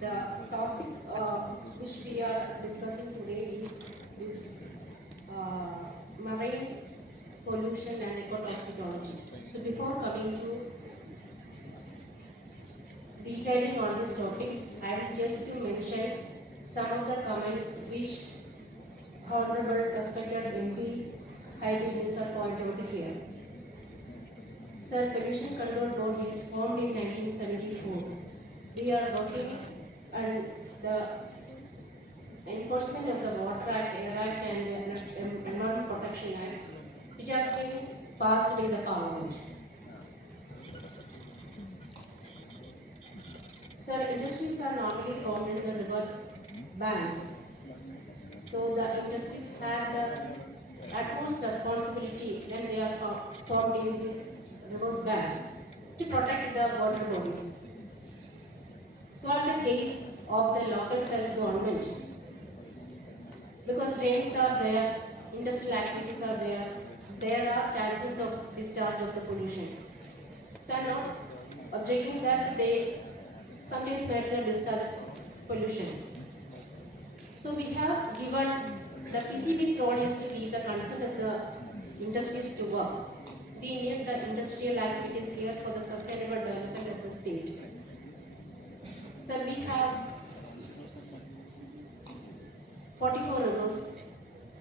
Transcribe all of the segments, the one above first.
The topic which we are discussing today is this marine pollution and ecotoxicology. So before coming to detailing on this topic, I will just to mention some of the comments which Honorable respected MP Heidi Minister pointed out here. Sir, Pollution Control Board is formed in 1974. We are working and the enforcement of the Water Act, Air Act and Environment Protection Act, which has been passed by the Parliament. Sir, industries are normally formed in the river banks. So the industries have the utmost responsibility when they are formed in this reverse bank to protect the water bodies. So in the case of the local self-government, because drains are there, industrial activities are there are chances of discharge of the pollution. So I'm not objecting that they sometimes make a discharge pollution. So we have given the PCB's role is to give the consent of the industries to work. We need the industrial activities here for the sustainable development of the state. So we have 44 rivers.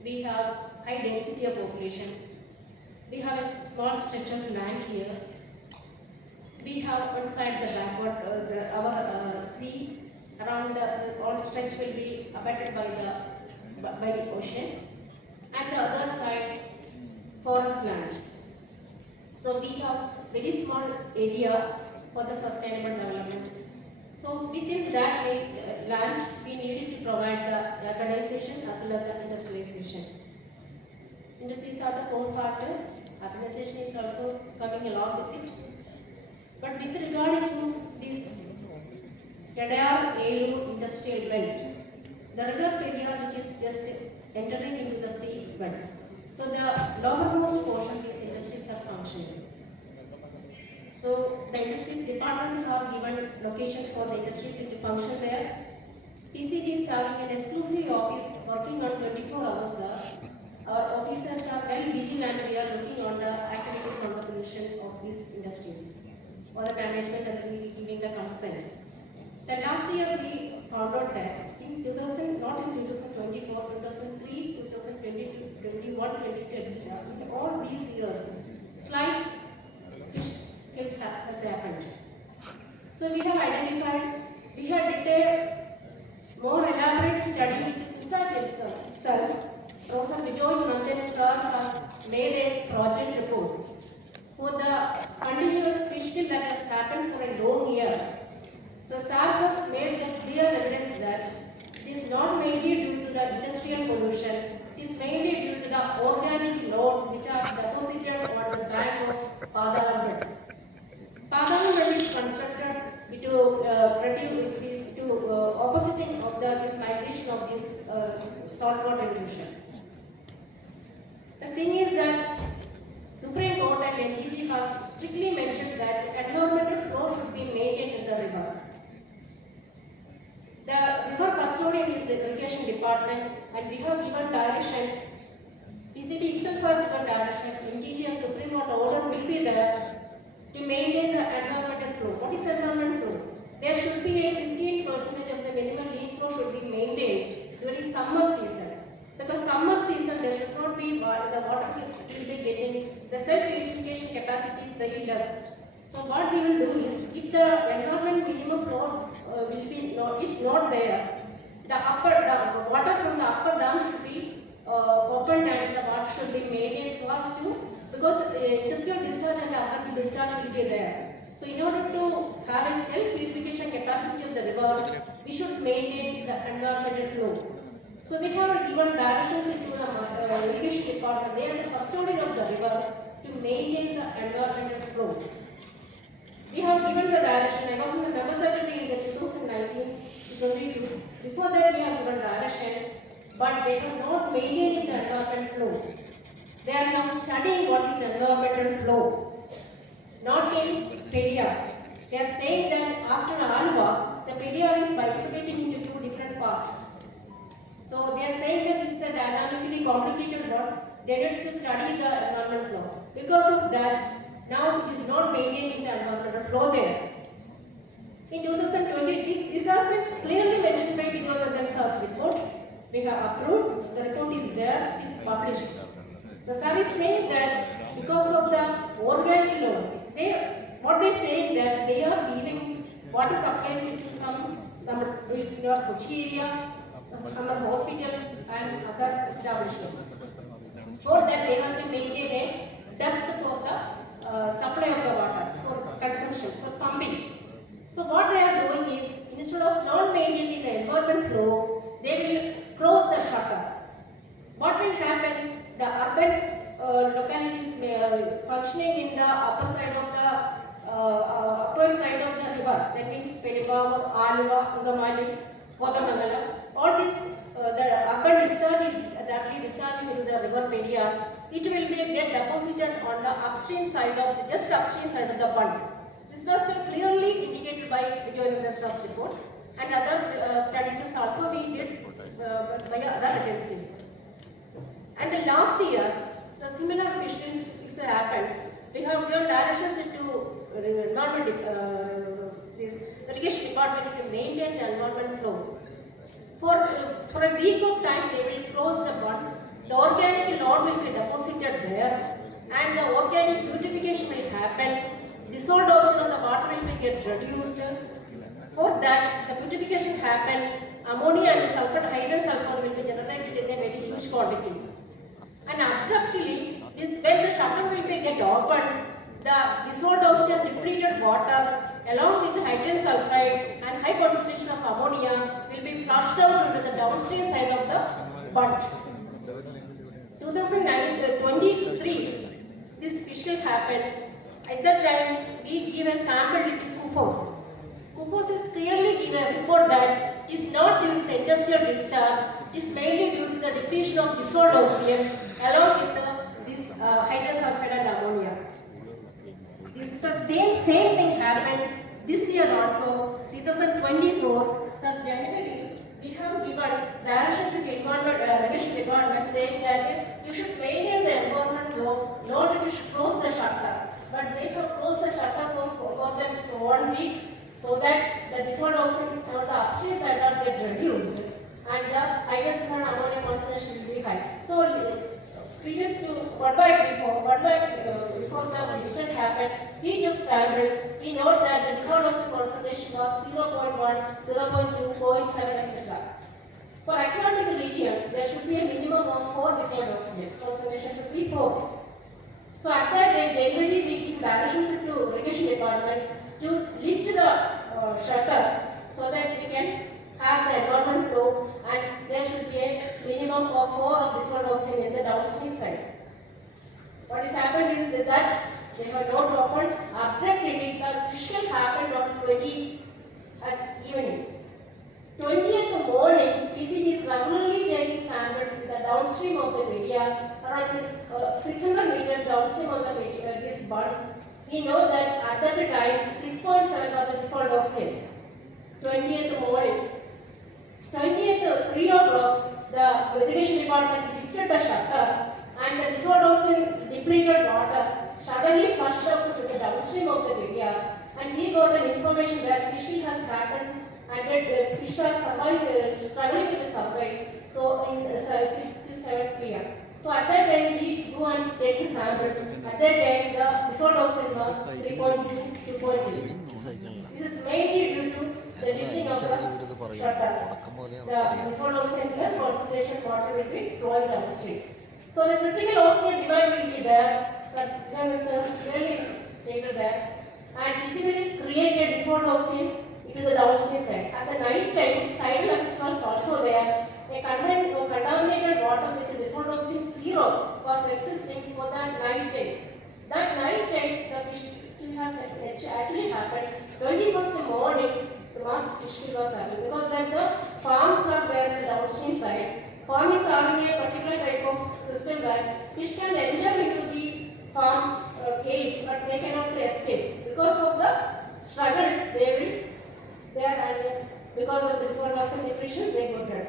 We have high density of population. We have a small stretch of land here. We have one side the backward, our sea around the all stretch will be abutted by the ocean, and the other side forest land. So we have very small area for the sustainable development. So within that land, we needed to provide the urbanization as well as the industrialization. Industries are the core factor. Urbanization is also coming along with it. But with regard to this Kedar-Elur industrial belt, the river Periyar which is just entering into the sea bed. So the lowermost portion these industries are functioning. So the industries department have given location for the industries to function there. PCB is having an exclusive office working on 24 hours. Our officers are very vigilant and we are looking on the activities on the pollution of these industries or the management and giving the consent. The last year we found out that in 2000, not in 2024, 2003, 2022, 21, 22, etc. In all these years, slight fish kill has happened. So we have identified, we have did a more elaborate study with USAC itself. Professor Vijay Nandan sir has made a project report for the continuous fish kill that has happened for a long year. So SAR has made the clear evidence that it is not mainly due to the industrial pollution, it is mainly due to the organic load which are deposited on the bank of Padalam. Padalam is constructed to oppositing of this migration of this saltwater pollution. The thing is that Supreme Court and NGT has strictly mentioned that environmental flow should be maintained in the river. The river custodian is the irrigation department and we have given direction. PCB itself has given direction. NGT and Supreme Court order will be there to maintain the environmental flow. What is environmental flow? There should be a 15% of the minimum leak flow should be maintained during summer season. Because summer season there should not be the water will be getting the self-purification capacity is very less. So what we will do is if the environment minimum flow is not there, the water from the upper dam should be opened and the water should be maintained so as to, because industrial discharge and urban discharge will be there. So in order to have a self-purification capacity of the river, we should maintain the environmental flow. So we have given directions into the irrigation department. They are the custodian of the river to maintain the environmental flow. We have given the direction. I was in the member secretary in the 2019 to 22. Before that we have given direction, but they have not maintained the environmental flow. They are now studying what is environmental flow. Not in Periyar. They are saying that after Alva, the media is bifurcating into two different parts. So they are saying that it's a dynamically complicated one. They need to study the environment flow. Because of that, now it is not maintaining the environmental flow there. In 2020, this has been clearly mentioned by Vijay report. We have approved, the report is there, it is published. The sir is saying that because of the organic load, what they say that they are giving water supplies into some Kochi area, some hospitals and other establishments. For that, they have to maintain a depth for the supply of the water for consumption, so pumping. So what they are doing is, instead of not maintaining the environment flow, they will close the shutter. What will happen? The urban localities functioning in the upper side of the river, that means Peribur, Aluva, Ungamali, Kodamangalam, all these the urban discharge is directly discharging into the river Periyar. It will get deposited on the upstream side of the upstream side of the pond. This was clearly indicated by Vijay report, and other studies has also been did by other agencies. And the last year, the similar vision is happened. We have given directions into this irrigation department to maintain the environment flow. For a week of time, they will close the pond. The organic load will be deposited there, and the organic purification will happen. Dissolved oxygen of the water will get reduced. For that, the purification happen. Ammonia and sulfur, hydrogen sulfur will be generated in a very huge quantity. And abruptly, when the shutter will get opened, the dissolved oxygen depleted water along with the hydrogen sulfide and high concentration of ammonia will be flushed out into the downstream side of the pond. 2023, this fish will happen. At that time, we give a sample into KUFOS. KUFOS is clearly given a report that it is not due to the industrial discharge, it is mainly due to the depletion of dissolved oxygen along with this hydrogen sulfide and ammonia. This is the same thing happened this year also, 2024. So January, we have given directions to the irrigation department saying that you should maintain the environment flow, not that you should close the shutter. But they have closed the shutter for them for 1 week so that the dissolved oxygen on the upstream side are get reduced and the hydrogen and ammonia concentration will be high. So previous to before the incident happened, he took sample. He noted that the dissolved oxygen concentration was 0.1, 0.2, 0.7, etc. For aquatic region, there should be a minimum of 4 dissolved oxygen. Concentration should be 4. So at that time, January, we give directions to irrigation department to lift the shutter so that we can have the environment flow, and there should be a minimum of 4 of dissolved oxygen in the downstream side. What is happened is that they have not opened. Abruptly, the fish happened on 20 at evening. 20th morning, PCB is regularly taking sample to the downstream of the area, around 600 meters downstream of the this bund. We know that at that time 6.7 was the dissolved oxygen. 20th morning, 20th 3 o'clock, the irrigation department lifted the shutter and the dissolved oxygen depleted water suddenly flushed up to the downstream of the area, and we got an information that fishing has happened and that fish are struggling to survive. So in 6 to 7 p.m. So at that time we go and take the sample. At that time the dissolved oxygen was 3.2, 2.8. This is mainly due to the lifting of the shutter. The dissolved oxygen plus concentration water will be flowing downstream. So the critical oxygen demand will be there. Clearly stated that, and it will create a dissolved oxygen into the downstream side. At the night time, tidal effect was also there. A contaminated water with the dissolved oxygen 0 was existing for that night time. That night time, the fish kill has actually happened. 21st morning, the mass fish kill was happening because then the farms are there in the downstream side. Farm is having a particular type of system where fish can enter into the farm cage, but they cannot escape. Because of the struggle, there, and because of the disorder of depression, they got dead.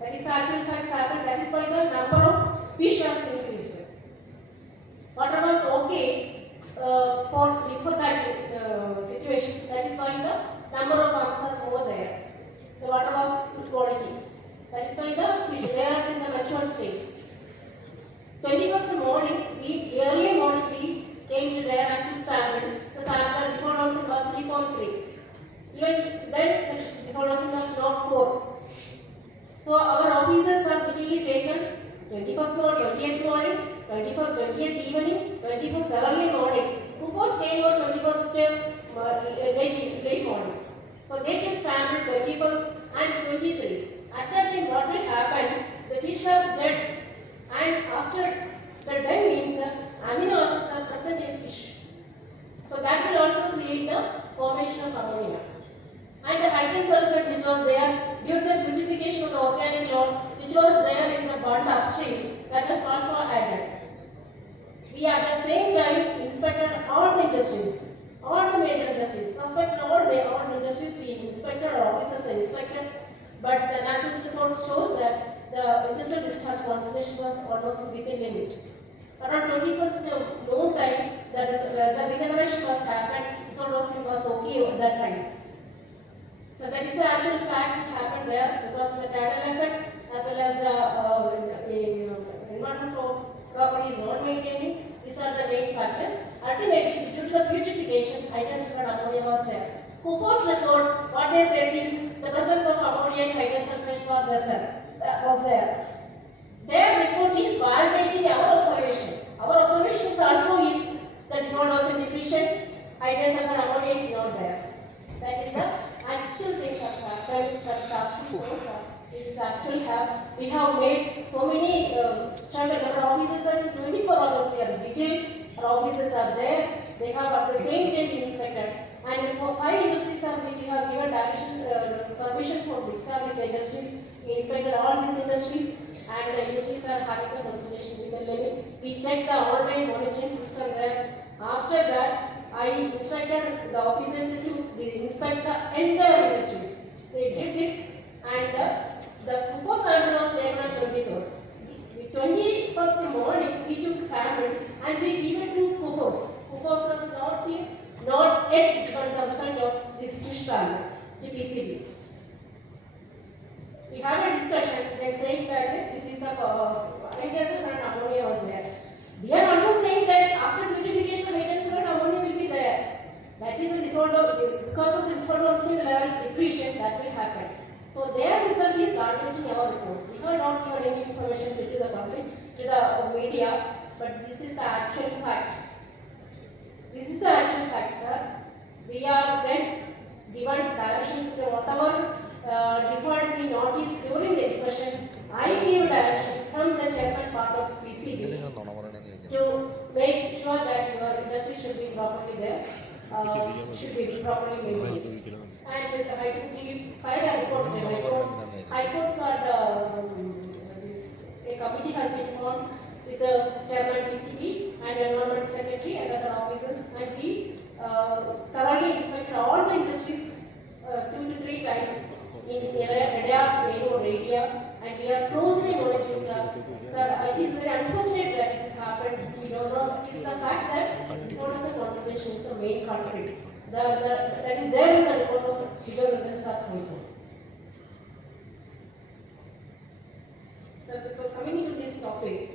That is the actual facts happened. That is why the number of fish has increased. Water was okay before that situation. That is why the number of farms are over there. The water was good quality. That is why the fish, they are in the mature stage. 21st morning, early morning, we came to there and took sample. The sample, the disorder was 3.3. Even then, the disorder was not 4. So our officers are quickly taken 21st morning, 20th morning, 21st, 20th evening, 21st early morning. Who was came on 21st late morning. So they took sample 21st and 23. At that time, what will happen? The fish was dead, and after the dead means amino acids are present in fish. So that will also create the formation of ammonia. And the hydrogen sulfate which was there due to the purification of the organic load which was there in the pond upstream, that was also added. We at the same time inspected all the industries, all the major industries, suspected all the industries. We inspected, our officers are inspected, but the analysis report shows that the industrial discharge concentration was almost within limit. Around 21st noon time, the regeneration was happened, so was okay at that time. So that is the actual fact which happened there, because the tidal effect as well as the environmental properties not maintaining, these are the main factors. Ultimately, due to the purification, hydrogen sulfate ammonia was there. Kufo's report, what they said is the presence of ammonia and hydrogen sulfate was there. Their report is validating our observation. Our observations also is the disorder of depletion, hydrogen sulfate ammonia is not there. That is the actual things that happened. This is actually we have made so many struggle. Our officers are 24 hours we are vigilant. Our officers are there. They have at the same time inspected. And for 5 industries we have given direction, permission for discharge the industries. We inspected all these industries, and the industries are having the consultation with the limit. We checked the online monitoring system there. After that, I instructed the officers to inspect the entire industries. They did it, and the first sample was taken on 23rd. The 21st morning, we took sample and we gave it to Kufos. Kufos has not yet given the result of this fish sample, the PCB. We had a discussion then saying that this is the hydrogen and ammonia was there. We are also saying that after purification of hydrogen and ammonia will be there. That is the disorder, because of the disorder of level depletion that will happen. So their result is validating our report. We have not given any information to the public, to the media, but this is the actual fact. This is the actual fact, sir. We are then given directions to whatever default we noticed during the inspection. I gave direction from the chairman part of PCB to make sure that your industry should be properly there, should be properly maintained. And I took the file report. I took a committee has been formed with the chairman PCB and environment secretary and other officers, and we thoroughly inspected all the industries 2 to 3 times in area, and we are closely monitoring, sir. Sir, it is very unfortunate that it has happened. We don't know. It is the fact that disorders and conservation is the main culprit. That is there in the report of bigger than such also. Sir, before coming to this topic,